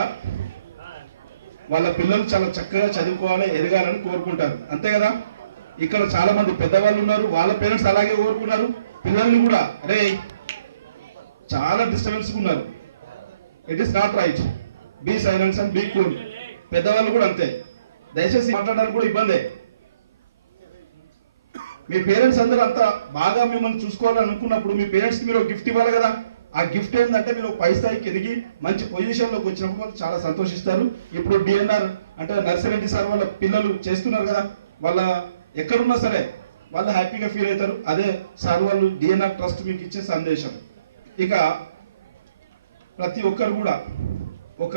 వాళ్ళ పిల్లలు చాలా చక్కగా చదువుకోవాలి, ఎదగాలని కోరుకుంటారు, అంతే కదా? ఇక్కడ చాలా మంది పెద్దవాళ్ళు ఉన్నారు, వాళ్ళ పేరెంట్స్ అలాగే కోరుకున్నారు. పిల్లల్ని కూడా అరే చాలా డిస్టర్బెన్స్ ఉన్నారు, it is not right, be silence and be cool. పెద్దవాళ్ళు కూడా అంతే, దయచేసి మాట్లాడడానికి కూడా ఇబ్బందే. మీ పేరెంట్స్ అందరూ అంతా బాగా మిమ్మల్ని చూసుకోవాలని అనుకున్నప్పుడు మీ పేరెంట్స్కి మీరు గిఫ్ట్ ఇవ్వాలి కదా. ఆ గిఫ్ట్ ఏంటంటే మీరు పై స్థాయికి ఎదిగి మంచి పొజిషన్లోకి వచ్చినప్పుడు వాళ్ళు చాలా సంతోషిస్తారు. ఇప్పుడు డిఎన్ఆర్ అంటే నర్సిరెడ్డి సార్ వాళ్ళ పిల్లలు చేస్తున్నారు కదా, వాళ్ళ ఎక్కడున్నా సరే వాళ్ళు హ్యాపీగా ఫీల్ అవుతారు. అదే సార్ వాళ్ళు డిఎన్ఆర్ ట్రస్ట్ మీకు ఇచ్చే సందేశం. ఇక ప్రతి ఒక్కరు కూడా ఒక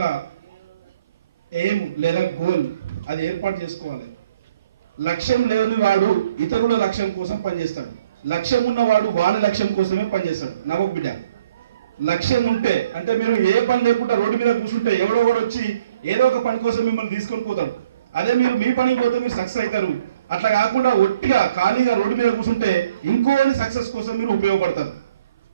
ఎయిమ్ లేదా గోల్ అది ఏర్పాటు చేసుకోవాలి. లక్ష్యం లేని వాడు ఇతరుల లక్ష్యం కోసం పనిచేస్తాడు, లక్ష్యం ఉన్నవాడు వాని లక్ష్యం కోసమే పనిచేస్తాడు. నవ్వకు బిడ్డ, లక్ష్యం ఉంటే అంటే మీరు ఏ పని లేకుండా రోడ్డు మీద కూర్చుంటే ఎవడో కూడా వచ్చి ఏదో ఒక పని కోసం మిమ్మల్ని తీసుకొని పోతాడు. అదే మీరు మీ పనికి పోతే మీరు సక్సెస్ అవుతారు. అట్లా కాకుండా ఒట్టిగా ఖాళీగా రోడ్డు మీద కూర్చుంటే ఇంకోని సక్సెస్ కోసం మీరు ఉపయోగపడతారు.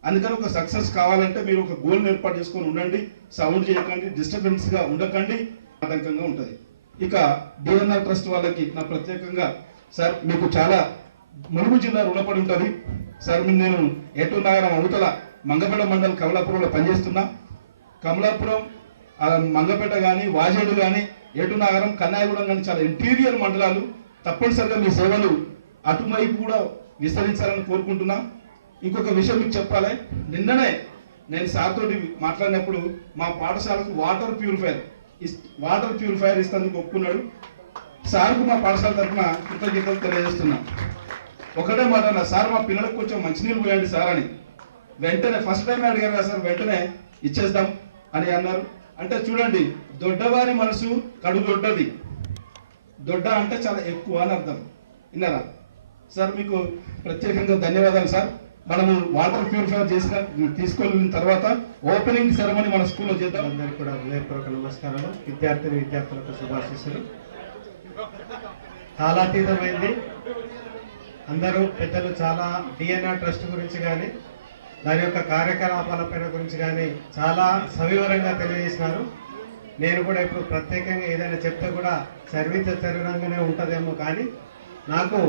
అందుకని ఒక సక్సెస్ కావాలంటే మీరు ఒక గోల్ని ఏర్పాటు చేసుకొని ఉండండి, సౌండ్ చేయకండి, డిస్టర్బెన్స్గా ఉండకండి, ఆటంకంగా ఉంటుంది. ఇక డిఎన్ఆర్ ట్రస్ట్ వాళ్ళకి నా ప్రత్యేకంగా సార్ మీకు చాలా ములుగు జిల్లా రుణపడి ఉంటుంది సార్. నేను ఏటూరు నగరం అవతల మంగపేట మండలం కమలాపురంలో పనిచేస్తున్నా. కమలాపురం మంగపేట కానీ వాజేడు కానీ ఏటూరు నగరం కన్నాయగూడెం కానీ చాలా ఇంటీరియర్ మండలాలు. తప్పనిసరిగా మీ సేవలు అటువైపు కూడా విస్తరించాలని కోరుకుంటున్నా. ఇంకొక విషయం మీకు చెప్పాలి, నిన్ననే నేను సార్ తోటి మాట్లాడినప్పుడు మా పాఠశాలకు వాటర్ ప్యూరిఫైయర్ ఇస్తేందుకు ఒప్పుకున్నాడు. సార్కు మా పాఠశాల తరఫున కృతజ్ఞతలు తెలియజేస్తున్నా. ఒకటే మాట అన్న, సార్ మా పిల్లలకు కొంచెం మంచినీళ్ళు పోయండి సార్ అని. వెంటనే ఫస్ట్ టైం అడిగారు కదా సార్, వెంటనే ఇచ్చేద్దాం అని అన్నారు. అంటే చూడండి, దొడ్డవారి మనసు కడు దొడ్డది, దొడ్డ అంటే చాలా ఎక్కువ అని అర్థం. విన్నారా సార్? మీకు ప్రత్యేకంగా ధన్యవాదాలు సార్. మనము వాటర్ ప్యూరిఫైర్ తీసుకెళ్ళిన తర్వాత ఓపెనింగ్ సెరమనీ మన స్కూల్లో చేద్దాం. అందరికీ కూడా హృదయపూర్వక నమస్కారాలు. విద్యార్థులకు శుభాశీస్సులు. కాలాతీతమైంది. అందరూ పెద్దలు చాలా డిఎన్ఆర్ ట్రస్ట్ గురించి కానీ దాని యొక్క కార్యకలాపాలపైన గురించి కానీ చాలా సవివరంగా తెలియజేసినారు. నేను కూడా ఇప్పుడు ప్రత్యేకంగా ఏదైనా చెప్తే కూడా చరిత్రంగానే ఉంటుందేమో, కానీ నాకు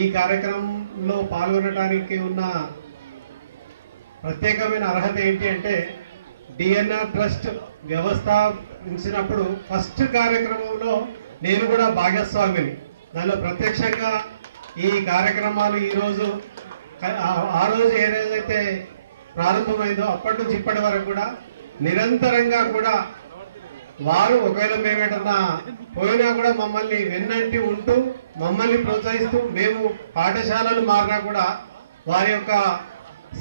ఈ కార్యక్రమంలో పాల్గొనడానికి ఉన్న ప్రత్యేకమైన అర్హత ఏంటి అంటే డిఎన్ఆర్ ట్రస్ట్ ప్రారంభించినప్పుడు ఫస్ట్ కార్యక్రమంలో నేను కూడా భాగస్వామిని. దానిలో ప్రత్యక్షంగా ఈ కార్యక్రమాలు ఈరోజు ఆ రోజు ఏదైతే ప్రారంభమైందో అప్పటి నుంచి ఇప్పటి వరకు కూడా నిరంతరంగా కూడా వారు ఒకవేళ మేము ఎటన్నా పోయినా కూడా మమ్మల్ని వెన్నంటి ఉంటూ మమ్మల్ని ప్రోత్సహిస్తూ, మేము పాఠశాలలు మారినా కూడా వారి యొక్క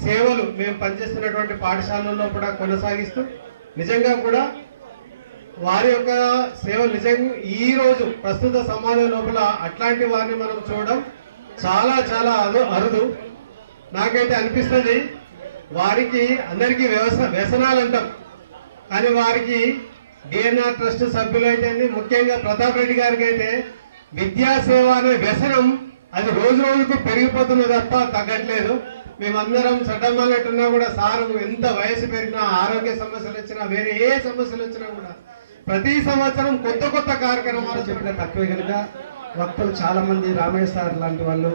సేవలు మేము పనిచేస్తున్నటువంటి పాఠశాలల్లో కూడా కొనసాగిస్తూ నిజంగా కూడా వారి యొక్క సేవలు నిజంగా ఈరోజు ప్రస్తుత సమాజం లోపల అట్లాంటి వారిని మనం చూడడం చాలా చాలా అరుదు. నాకైతే అనిపిస్తుంది వారికి అందరికీ వ్యసనాలు అంటాం, కానీ వారికి డిఎన్ఆర్ ట్రస్ట్ సభ్యులైతే ముఖ్యంగా ప్రతాప్ రెడ్డి గారికి అయితే విద్యాసేవ అనే వ్యసనం అది రోజు రోజుకు పెరిగిపోతుంది తప్ప తగ్గట్లేదు. మేమందరం చట్టమన్నట్టున్నా కూడా సార్ ఎంత వయసు పెరిగినా, ఆరోగ్య సమస్యలు వచ్చినా, వేరే ఏ సమస్యలు వచ్చినా కూడా ప్రతి సంవత్సరం కొత్త కొత్త కార్యక్రమాలు చెప్పిన తక్కువే కనుక వక్తలు చాలా మంది రామయ్య సార్ లాంటి వాళ్ళు,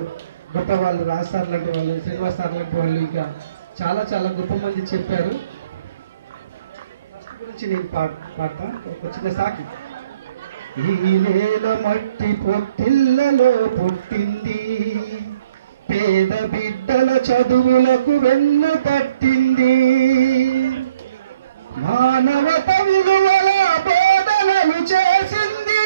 గొప్ప వాళ్ళు, రాజ్ సార్ లాంటి వాళ్ళు, శ్రీనివాస్ సార్ లాంటి వాళ్ళు, ఇంకా చాలా చాలా గొప్ప మంది చెప్పారు. గురించి నేను పాడతా ఒక చిన్న సాకి. ఈ నేల మట్టి పొట్టిల్లలో పుట్టింది, పేద బిడ్డల చదువులకు వెన్ను తట్టింది, మానవత విలువల బోధనలు చేసింది,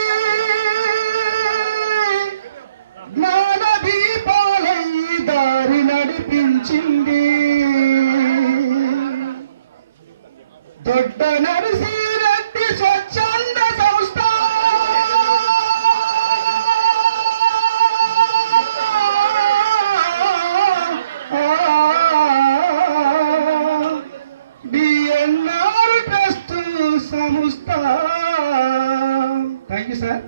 జ్ఞాన దీపాలై దారి నడిపించింది, దొడ్డ నరసిరెడ్డి స్వచ్ఛంద సంస్థ డిఎన్ఆర్ ట్రస్ట్ సంస్థ. Thank you sir.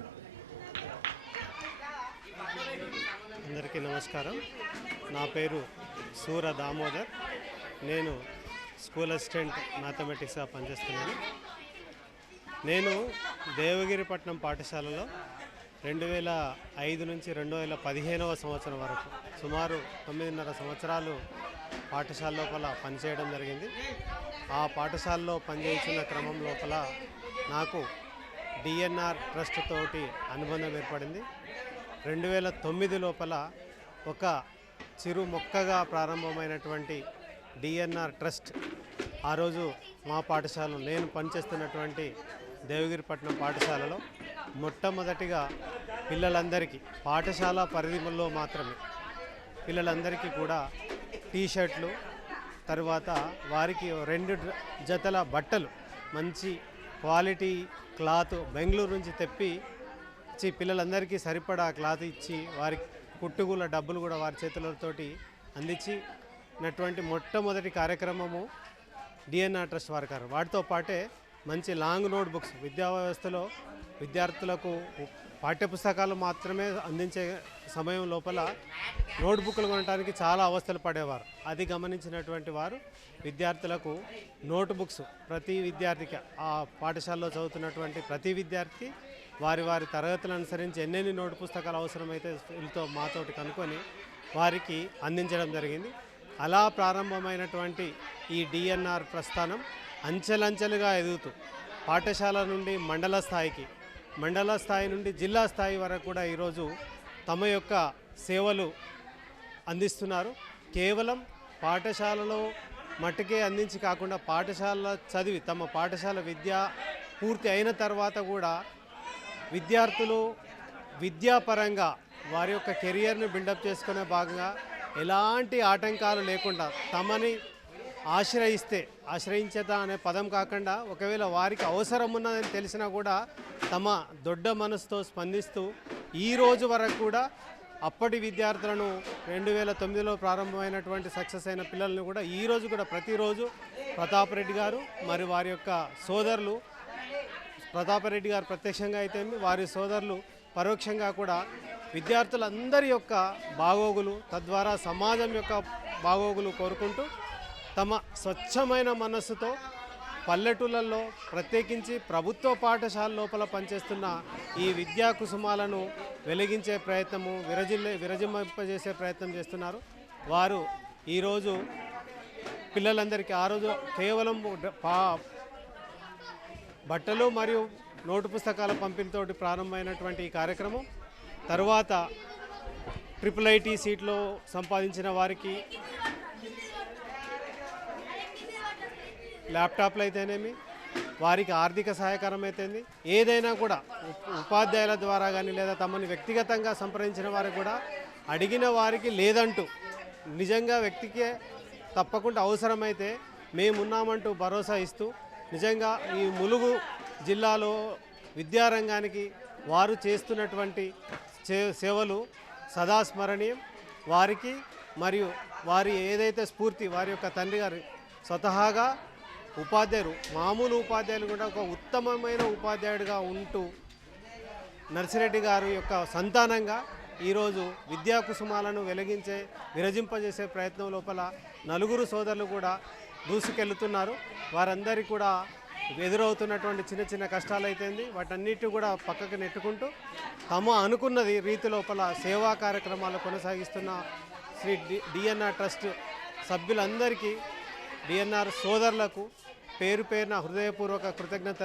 అందరికీ నమస్కారం. నా పేరు సూర దామోదర్. నేను స్కూల్ అసిస్టెంట్ మ్యాథమెటిక్స్గా పనిచేస్తున్నాను. నేను దేవగిరిపట్నం పాఠశాలలో 2005 నుంచి 2015వ సంవత్సరం వరకు సుమారు 9.5 సంవత్సరాలు పాఠశాల లోపల పనిచేయడం జరిగింది. ఆ పాఠశాలలో పనిచేస్తున్న క్రమం లోపల నాకు డిఎన్ఆర్ ట్రస్ట్ తోటి అనుబంధం ఏర్పడింది. 2009 లోపల ఒక చిరు మొక్కగా ప్రారంభమైనటువంటి డిఎన్ఆర్ ట్రస్ట్ ఆ రోజు మా పాఠశాలలో నేను పనిచేస్తున్నటువంటి దేవగిరిపట్నం పాఠశాలలో మొట్టమొదటిగా పిల్లలందరికీ పాఠశాల పరిధిలో మాత్రమే పిల్లలందరికీ కూడా టీషర్ట్లు, తర్వాత వారికి 2 జతల బట్టలు మంచి క్వాలిటీ క్లాత్ బెంగళూరు నుంచి తెప్పించి పిల్లలందరికీ సరిపడా క్లాత్ ఇచ్చి వారికి కుట్టుగుల డబ్బులు కూడా వారి చేతులతోటి అందించినటువంటి మొట్టమొదటి కార్యక్రమము డిఎన్ఆర్ ట్రస్ట్ వారి వాటితో పాటే మంచి లాంగ్ నోట్ బుక్స్ విద్యా వ్యవస్థలో విద్యార్థులకు పాఠ్యపుస్తకాలు మాత్రమే అందించే సమయం లోపల నోట్బుక్లు కొనడానికి చాలా అవస్థలు పడేవారు. అది గమనించినటువంటి వారు విద్యార్థులకు నోట్ బుక్స్ ప్రతి విద్యార్థికి ఆ పాఠశాలలో చదువుతున్నటువంటి ప్రతి విద్యార్థి వారి వారి తరగతులను అనుసరించి ఎన్నెన్ని నోటు పుస్తకాలు అవసరమైతే వీళ్ళతో మాతోటి కనుక్కొని వారికి అందించడం జరిగింది. అలా ప్రారంభమైనటువంటి ఈ డిఎన్ఆర్ ప్రస్థానం అంచెలంచెలుగా ఎదుగుతూ పాఠశాల నుండి మండల స్థాయికి, మండల స్థాయి నుండి జిల్లా స్థాయి వరకు కూడా ఈరోజు తమ యొక్క సేవలు అందిస్తున్నారు. కేవలం పాఠశాలలో మట్టుకే అందించి కాకుండా పాఠశాల చదివి తమ పాఠశాల విద్య పూర్తి అయిన తర్వాత కూడా విద్యార్థులు విద్యాపరంగా వారి యొక్క కెరియర్ని బిల్డప్ చేసుకునే భాగంగా ఎలాంటి ఆటంకాలు లేకుండా తమని ఆశ్రయించేత అనే పదం కాకుండా ఒకవేళ వారికి అవసరం ఉన్నదని తెలిసినా కూడా తమ దొడ్డ మనసుతో స్పందిస్తూ ఈ రోజు వరకు కూడా అప్పటి విద్యార్థులను 2009లో ప్రారంభమైనటువంటి సక్సెస్ అయిన పిల్లలను కూడా ఈరోజు కూడా ప్రతిరోజు ప్రతాప్ రెడ్డి గారు మరి వారి యొక్క సోదరులు, ప్రతాప్ రెడ్డి గారు ప్రత్యక్షంగా అయితే వారి సోదరులు పరోక్షంగా కూడా విద్యార్థులందరి యొక్క బాగోగులు తద్వారా సమాజం యొక్క బాగోగులు కోరుకుంటూ తమ స్వచ్ఛమైన మనస్సుతో పల్లెటూళ్ళల్లో ప్రత్యేకించి ప్రభుత్వ పాఠశాల లోపల పనిచేస్తున్న ఈ విద్యా కుసుమాలను వెలిగించే ప్రయత్నము విరజింపజేసే ప్రయత్నం చేస్తున్నారు. వారు ఈరోజు పిల్లలందరికీ ఆ రోజు కేవలం బట్టలు మరియు నోటు పుస్తకాల పంపిణీతోటి ప్రారంభమైనటువంటి ఈ కార్యక్రమం తర్వాత IIIT సీట్లో సంపాదించిన వారికి ల్యాప్టాప్లు అయితేనేమి, వారికి ఆర్థిక సహాయకరం అయితేంది, ఏదైనా కూడా ఉపాధ్యాయుల ద్వారా కానీ లేదా తమని వ్యక్తిగతంగా సంప్రదించిన వారికి కూడా అడిగిన వారికి లేదంటూ నిజంగా వ్యక్తికే తప్పకుండా అవసరమైతే మేమున్నామంటూ భరోసా ఇస్తూ నిజంగా ఈ ములుగు జిల్లాలో విద్యారంగానికి వారు చేస్తున్నటువంటి సేవలు సదా స్మరణీయం. వారికి మరియు వారి ఏదైతే స్ఫూర్తి వారి యొక్క తండ్రి గారు స్వతహాగా ఉపాధ్యాయులు, మామూలు ఉపాధ్యాయులు కూడా ఒక ఉత్తమమైన ఉపాధ్యాయుడిగా ఉంటూ నర్సిరెడ్డి గారు యొక్క సంతానంగా ఈరోజు విద్యా కుసుమాలను వెలిగించే విరజింపజేసే ప్రయత్నం లోపల నలుగురు సోదరులు కూడా దూసుకెళ్తున్నారు. వారందరికీ కూడా ఎదురవుతున్నటువంటి చిన్న చిన్న కష్టాలు అయితేంది వాటన్నిటి కూడా పక్కకు నెట్టుకుంటూ తాము అనుకున్నది రీతి లోపల సేవా కార్యక్రమాలు కొనసాగిస్తున్న శ్రీ డిఎన్ఆర్ ట్రస్ట్ సభ్యులందరికీ, డిఎన్ఆర్ సోదరులకు పేరు పేరున హృదయపూర్వక కృతజ్ఞతలు